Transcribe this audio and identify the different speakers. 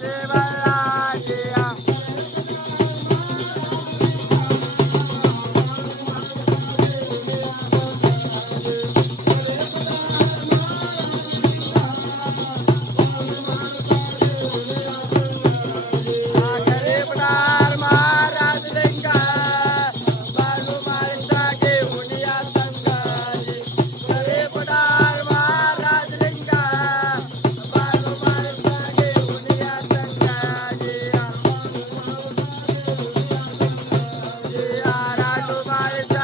Speaker 1: Jai nobody's